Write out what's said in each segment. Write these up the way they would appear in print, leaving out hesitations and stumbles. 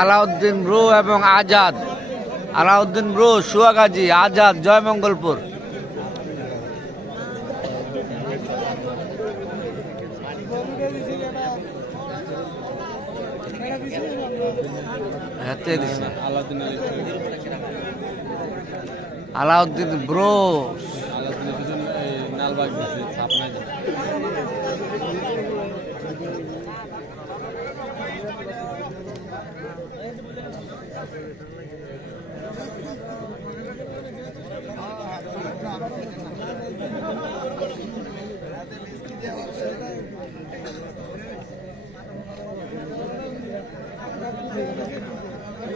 Alauddin bro এবং Azad. Alauddin bro Suagazi, Azad Joymangalpur. Alauddin bro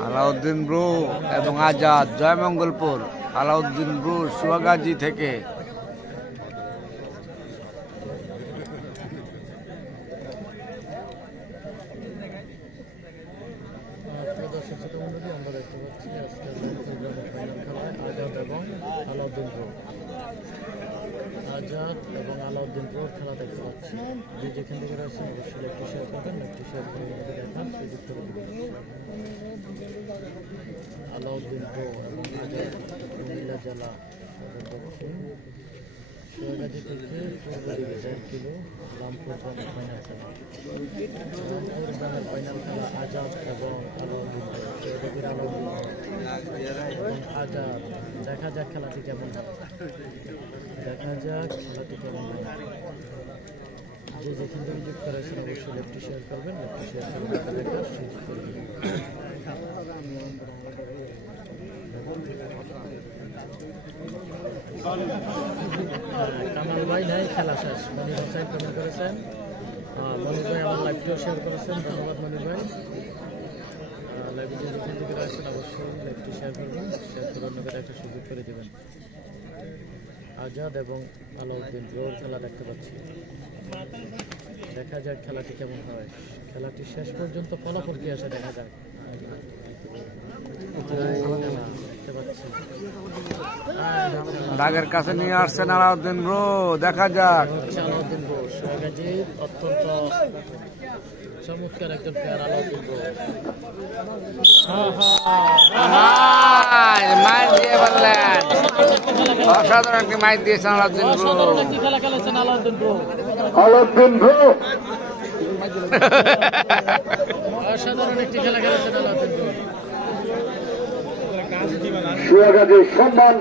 Alauddin bro এবং Azad Joymangalpur. Alauddin bro Suagazi থেকে। আজাদ এবং আলাউদ্দিন ব্রোর খেলা দেখতে পাচ্ছি। যে যেখান থেকে রয়েছেন অবশ্যই একটু শেয়ার করবেন, একটু শেয়ার করে দেখান সুযোগ করে দেবেন। আলাউদ্দিন ব্রো এবং আজাদ কুমিল্লা জেলা সোয়াগাজী থেকে পূর্ব দিকে 1.5 কিলো রামপুর গ্রামের ফাইনাল খেলা। রামপুর গ্রামের ফাইনাল খেলা আজাদ এবং আলাউদ্দিন এবং আজাদ। দেখা যাক খেলাটি কেমন হয়, দেখা যাক খেলাটি কেমন হয়। যে যেখান থেকে যুক্ত করেছেন অবশ্যই লেফটি শেয়ার করবেন, লেফটি শেয়ার করবেন দেখার সুযোগ করে দেবেন। কামাল ভাই নাই, খেলা শেষ। মনির হোসেন কমেন্ট করেছেন। মনির ভাই আমার লাইভটিও শেয়ার করেছেন, ধন্যবাদ মনির ভাই। লাইভে যে যেখান থেকে রয়েছেন অবশ্যই লাইভটি শেয়ার করবেন, শেয়ার করে অন্যকে একটা সুযোগ করে দেবেন। আজাদ এবং আলাউদ্দিন ব্রোর খেলা দেখতে পাচ্ছি। দেখা যাক খেলাটি কেমন হয়, খেলাটি শেষ পর্যন্ত ফলাফল কি আসে দেখা যাক। দেখতে পাচ্ছি দাগের কাছে নিয়ে আসছেন আলাউদ্দিন ব্রো, দেখা যাক। আলাউদ্দিন ব্রো সোয়াগাজীর অত্যন্ত চমৎকার একজন প্লেয়ার আলাউদ্দিন ব্রো। অসাধারণ একটি মাইক দিয়েছেন আলাউদ্দিন ব্রো। অসাধারণ একটি খেলা খেলেছেন আলাউদ্দিন ব্রো। আলাউদ্দিন ব্রো অসাধারণ একটি খেলা খেলেছেন আলাউদ্দিন ব্রো। সুয়াগাজীর সম্মান